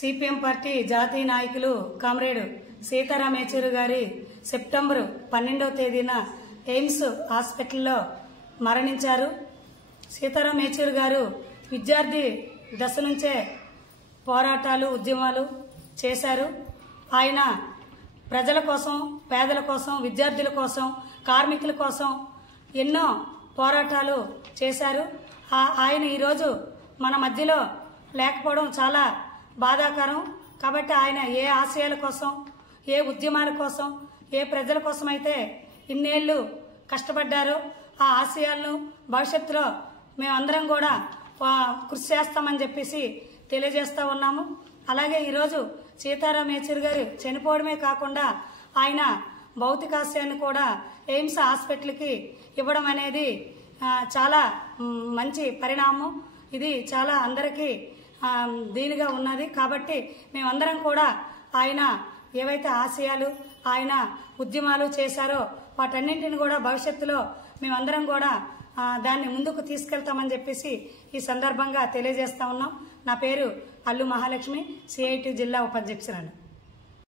CPM party జాతీయ నాయకులు comrade Sitaram Yechury గారి సెప్టెంబర్ 12వ తేదీన ఎయిమ్స్ హాస్పిటల్లో మరణించారు. సీతారాం యేచూరి గారు విద్యార్థి దశ నుంచే పోరాటాలు ఉద్యమాలు చేశారు. ఆయన ప్రజల కోసం, పేదల కోసం, విద్యార్థుల కోసం, కార్మికుల కోసం ఎన్నో పోరాటాలు చేశారు. ఆయన ఈరోజు మన మధ్యలో లేకపోవడం చాలా బాధాకరం. కాబట్టి ఆయన ఏ ఆశయాల కోసం, ఏ ఉద్యమాల కోసం, ఏ ప్రజల కోసం అయితే ఇన్నేళ్లు కష్టపడ్డారో ఆ ఆశయాలను భవిష్యత్తులో మేమందరం కూడా కృషి చేస్తామని చెప్పేసి తెలియజేస్తా ఉన్నాము. అలాగే ఈరోజు సీతారాం యేచూరి గారు చనిపోవడమే కాకుండా ఆయన భౌతికాశయాన్ని కూడా ఎయిమ్స్ హాస్పిటల్కి ఇవ్వడం అనేది చాలా మంచి పరిణామం. ఇది చాలా అందరికీ దీనిగా ఉన్నది. కాబట్టి మేమందరం కూడా ఆయన ఏవైతే ఆశయాలు, ఆయన ఉద్యమాలు చేశారో వాటన్నింటిని కూడా భవిష్యత్తులో మేమందరం కూడా దాన్ని ముందుకు తీసుకెళ్తామని చెప్పేసి ఈ సందర్భంగా తెలియజేస్తా ఉన్నాం. నా పేరు అల్లు మహాలక్ష్మి, సిఐటి జిల్లా ఉపాధ్యక్షురాలు.